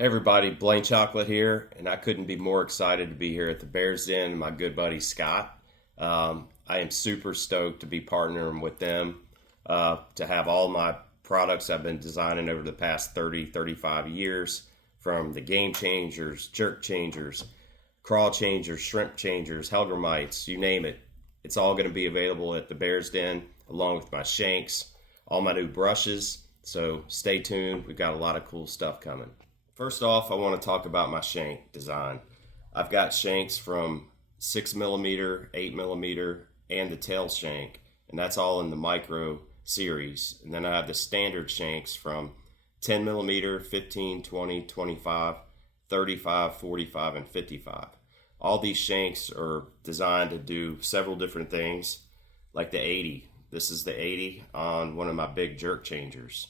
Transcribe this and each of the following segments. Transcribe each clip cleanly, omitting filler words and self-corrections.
Hey everybody, Blane Chocklett here, and I couldn't be more excited to be here at the Bears Den, my good buddy Scott. I am super stoked to be partnering with them to have all my products I've been designing over the past 30, 35 years, from the game changers, jerk changers, crawl changers, shrimp changers, Helgramites, you name it. It's all going to be available at the Bears Den, along with my shanks, all my new brushes. So stay tuned. We've got a lot of cool stuff coming. First off, I want to talk about my shank design. I've got shanks from 6mm, 8mm, and the tail shank, and that's all in the micro series. And then I have the standard shanks from 10mm, 15, 20, 25, 35, 45, and 55. All these shanks are designed to do several different things, like the 80. This is the 80 on one of my big jerk changers.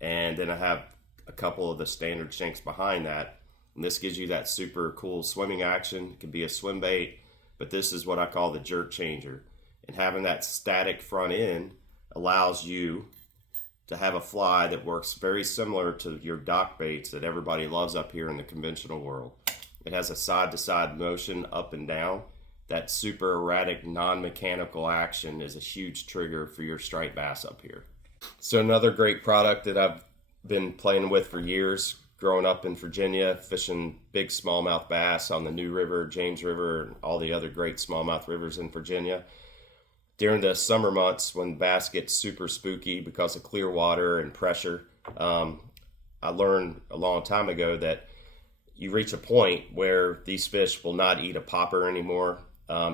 And then I have a couple of the standard shanks behind that, and this gives you that super cool swimming action. It could be a swim bait, but this is what I call the jerk changer. And having that static front end allows you to have a fly that works very similar to your dock baits that everybody loves up here in the conventional world. It has a side-to-side motion up and down. That super erratic, non-mechanical action is a huge trigger for your striped bass up here. So another great product that I've been playing with for years, growing up in Virginia, fishing big smallmouth bass on the New River, James River, and all the other great smallmouth rivers in Virginia. During the summer months when bass get super spooky because of clear water and pressure, I learned a long time ago that you reach a point where these fish will not eat a popper anymore.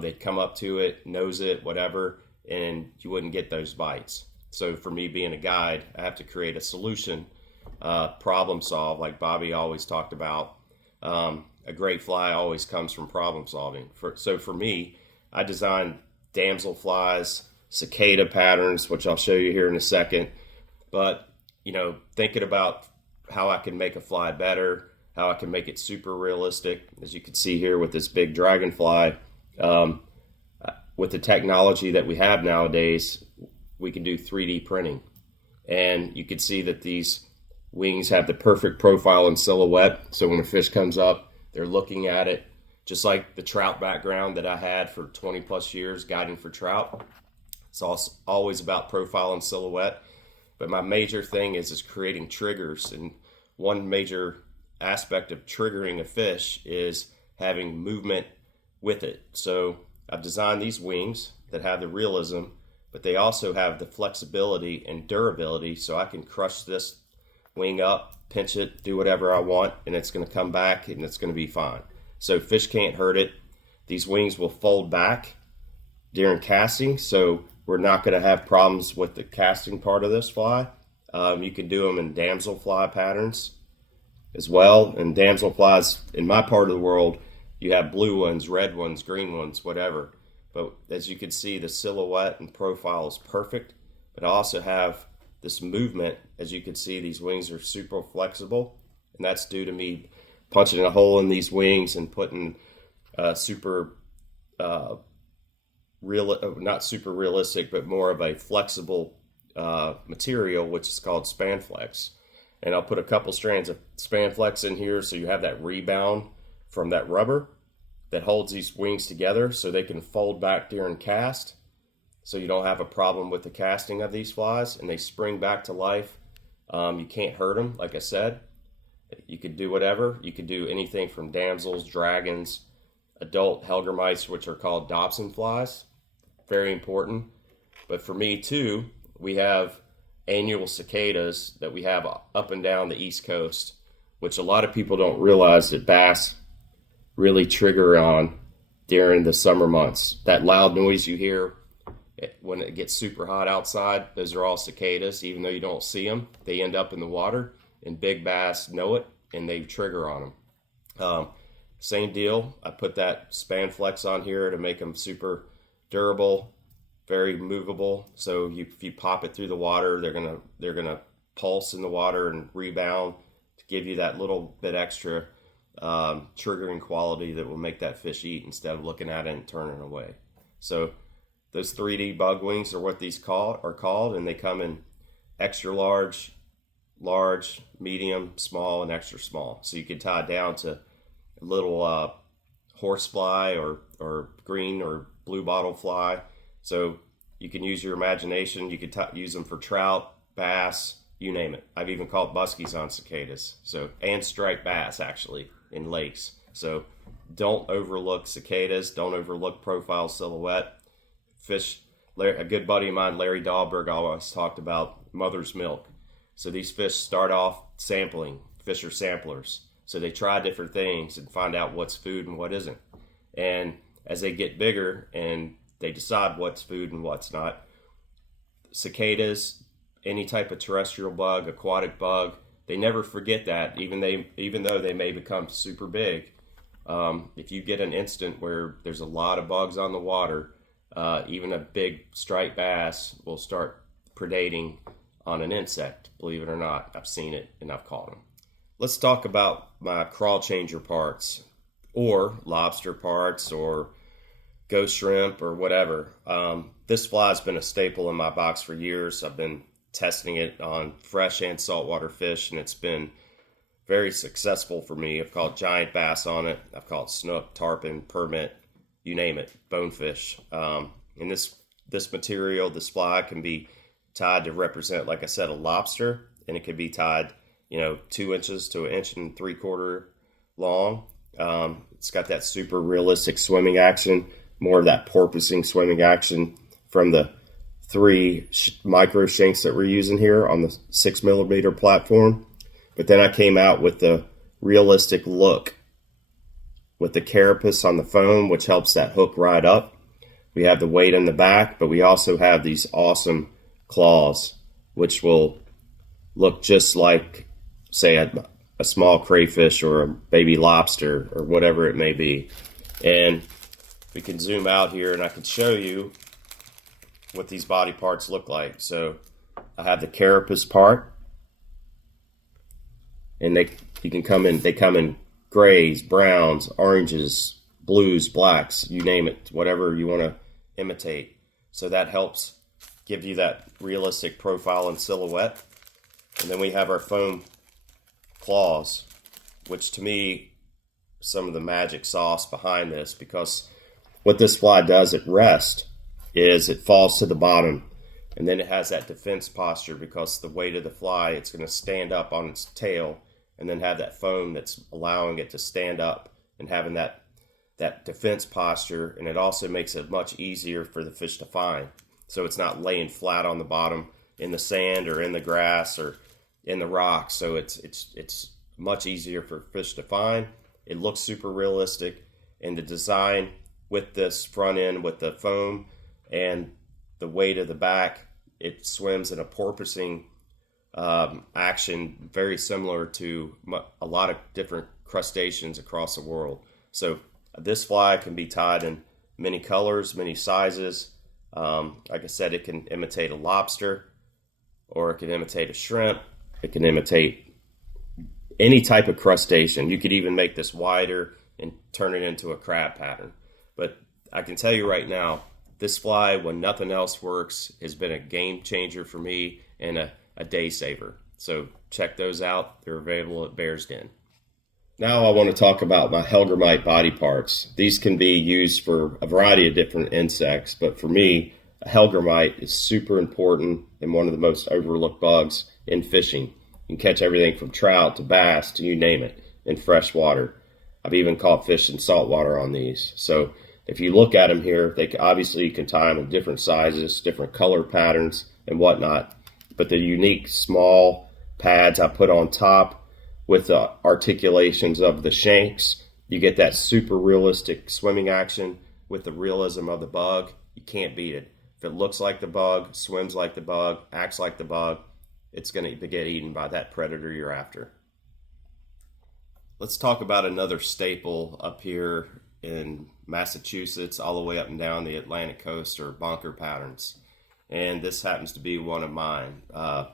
They'd come up to it, nose it, whatever, and you wouldn't get those bites. So for me being a guide, I have to create a solution, problem solve, like Bobby always talked about. A great fly always comes from problem solving. So for me, I designed damsel flies, cicada patterns, which I'll show you here in a second. But, thinking about how I can make a fly better, how I can make it super realistic, as you can see here with this big dragonfly. With the technology that we have nowadays, we can do 3D printing. And you can see that these wings have the perfect profile and silhouette. So when a fish comes up, they're looking at it, just like the trout background that I had for 20 plus years guiding for trout. It's also always about profile and silhouette. But my major thing is creating triggers. And one major aspect of triggering a fish is having movement with it. So I've designed these wings that have the realism, but they also have the flexibility and durability, so I can crush this wing up, pinch it, do whatever I want, and it's going to come back and it's going to be fine. So fish can't hurt it. These wings will fold back during casting, so we're not going to have problems with the casting part of this fly. You can do them in damselfly patterns as well. And damselflies, in my part of the world, you have blue ones, red ones, green ones, whatever. But as you can see, the silhouette and profile is perfect. But I also have this movement. As you can see, these wings are super flexible. And that's due to me punching a hole in these wings and putting not super realistic, but more of a flexible material, which is called Spanflex. And I'll put a couple strands of Spanflex in here so you have that rebound from that rubber that holds these wings together so they can fold back during cast, so you don't have a problem with the casting of these flies, and they spring back to life. You can't hurt them, like I said. You could do whatever. You could do anything from damsels, dragons, adult Helgramites, which are called Dobson flies. Very important. But for me too, we have annual cicadas that we have up and down the East Coast, which a lot of people don't realize that bass really trigger on during the summer months. That loud noise you hear when it gets super hot outside, those are all cicadas. Even though you don't see them, they end up in the water, and big bass know it, and they trigger on them. Same deal. I put that Spanflex on here to make them super durable, very movable. So if you pop it through the water, they're gonna pulse in the water and rebound to give you that little bit extra triggering quality that will make that fish eat instead of looking at it and turning away. So those 3D bug wings are what these are called, and they come in extra large, large, medium, small, and extra small. So you can tie it down to a little horsefly or green or blue bottle fly. So you can use your imagination. You could use them for trout, bass, you name it. I've even caught buskies on cicadas. So, and striped bass actually in lakes. So don't overlook cicadas. Don't overlook profile silhouette. Fish, a good buddy of mine, Larry Dahlberg, always talked about mother's milk. So these fish start off sampling. Fish are samplers. So they try different things and find out what's food and what isn't. And as they get bigger and they decide what's food and what's not, cicadas, any type of terrestrial bug, aquatic bug, they never forget that, even though they may become super big. If you get an instant where there's a lot of bugs on the water, even a big striped bass will start predating on an insect. Believe it or not, I've seen it and I've caught them. Let's talk about my crawl changer parts, or lobster parts, or ghost shrimp, or whatever. This fly has been a staple in my box for years. I've been testing it on fresh and saltwater fish, and it's been very successful for me. I've caught giant bass on it. I've caught snook, tarpon, permit, you name it, bonefish. And this material, this fly, can be tied to represent, like I said, a lobster, and it could be tied, 2 inches to 1.75 inches long. It's got that super realistic swimming action, more of that porpoising swimming action from the 3 micro shanks that we're using here on the 6mm platform. But then I came out with the realistic look with the carapace on the foam, which helps that hook ride up. We have the weight in the back, but we also have these awesome claws, which will look just like, say, a small crayfish or a baby lobster or whatever it may be. And we can zoom out here and I can show you what these body parts look like. So I have the carapace part, and they come in grays, browns, oranges, blues, blacks, you name it, whatever you want to imitate. So that helps give you that realistic profile and silhouette. And then we have our foam claws, which to me, some of the magic sauce behind this, because what this fly does at rest is it falls to the bottom, and then it has that defense posture because the weight of the fly, it's going to stand up on its tail and then have that foam that's allowing it to stand up and having that defense posture. And it also makes it much easier for the fish to find. So it's not laying flat on the bottom in the sand or in the grass or in the rocks. So it's much easier for fish to find. It looks super realistic, and the design with this front end with the foam and the weight of the back, it swims in a porpoising action very similar to a lot of different crustaceans across the world. So this fly can be tied in many colors, many sizes. Like I said, it can imitate a lobster, or it can imitate a shrimp. It can imitate any type of crustacean. You could even make this wider and turn it into a crab pattern. But I can tell you right now, this fly, when nothing else works, has been a game changer for me and a day saver. So check those out. They're available at Bear's Den. Now I want to talk about my Helgramite body parts. These can be used for a variety of different insects, but for me, a Helgramite is super important and one of the most overlooked bugs in fishing. You can catch everything from trout to bass to you name it in fresh water. I've even caught fish in salt water on these. So if you look at them here, obviously you can tie them in different sizes, different color patterns and whatnot. But the unique small pads I put on top with the articulations of the shanks, you get that super realistic swimming action with the realism of the bug. You can't beat it. If it looks like the bug, swims like the bug, acts like the bug, it's going to get eaten by that predator you're after. Let's talk about another staple up here in Massachusetts, all the way up and down the Atlantic coast, or bunker patterns. And this happens to be one of mine.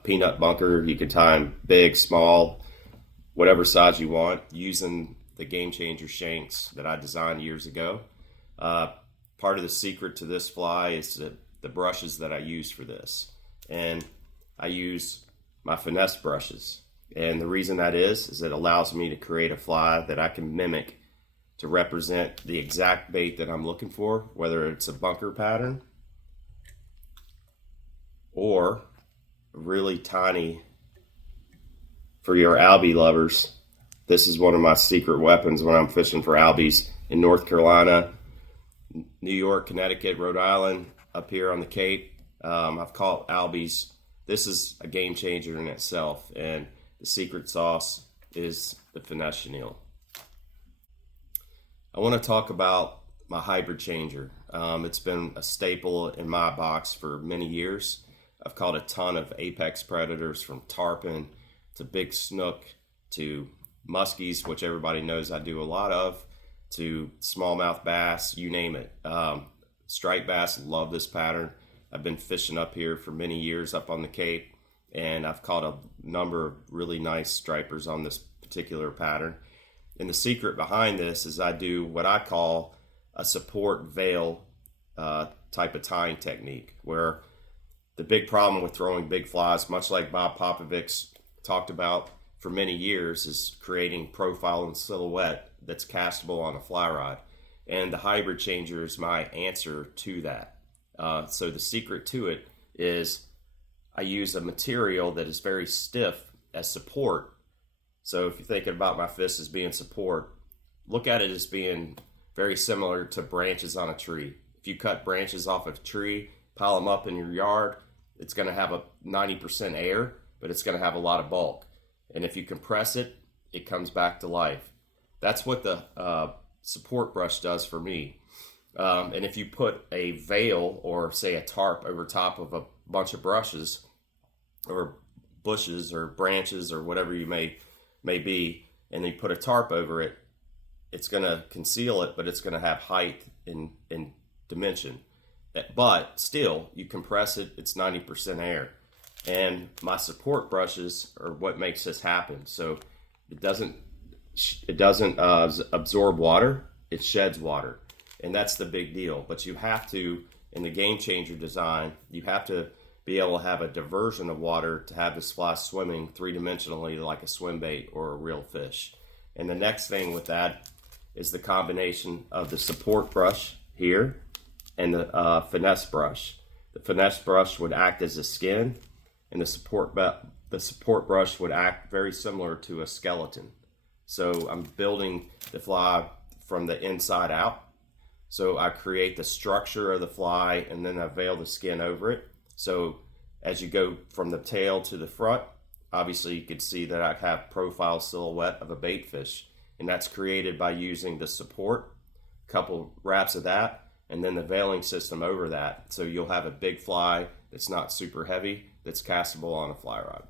Peanut bunker, you can tie them big, small, whatever size you want, using the Game Changer shanks that I designed years ago. Part of the secret to this fly is the brushes that I use for this. And I use my finesse brushes. And the reason that is it allows me to create a fly that I can mimic to represent the exact bait that I'm looking for, whether it's a bunker pattern or really tiny. For your albie lovers, this is one of my secret weapons when I'm fishing for albies in North Carolina, New York, Connecticut, Rhode Island, up here on the Cape. I've caught albies. This is a game changer in itself, and the secret sauce is the finesse chenille. I want to talk about my hybrid changer. It's been a staple in my box for many years. I've caught a ton of apex predators, from tarpon to big snook to muskies, which everybody knows I do a lot of, to smallmouth bass, you name it. Striped bass, love this pattern. I've been fishing up here for many years up on the Cape, and I've caught a number of really nice stripers on this particular pattern. And the secret behind this is I do what I call a support veil type of tying technique, where the big problem with throwing big flies, much like Bob Popovic's talked about for many years, is creating profile and silhouette that's castable on a fly rod. And the hybrid changer is my answer to that. So the secret to it is I use a material that is very stiff as support. So if you're thinking about my fist as being support, look at it as being very similar to branches on a tree. If you cut branches off of a tree, pile them up in your yard, it's going to have a 90% air, but it's going to have a lot of bulk. And if you compress it, it comes back to life. That's what the support brush does for me. And if you put a veil or say a tarp over top of a bunch of brushes or bushes or branches or whatever you may be, and then you put a tarp over it, it's going to conceal it, but it's going to have height and dimension. But still, you compress it, it's 90% air. And my support brushes are what makes this happen. So it doesn't absorb water, it sheds water. And that's the big deal. But you have to, in the game changer design, you have to be able to have a diversion of water to have this fly swimming three-dimensionally like a swim bait or a real fish. And the next thing with that is the combination of the support brush here and the finesse brush. The finesse brush would act as a skin, and the support brush would act very similar to a skeleton. So I'm building the fly from the inside out. So I create the structure of the fly, and then I veil the skin over it. So as you go from the tail to the front, obviously you can see that I have profile silhouette of a baitfish, and that's created by using the support, a couple wraps of that, and then the veiling system over that. So you'll have a big fly that's not super heavy, that's castable on a fly rod.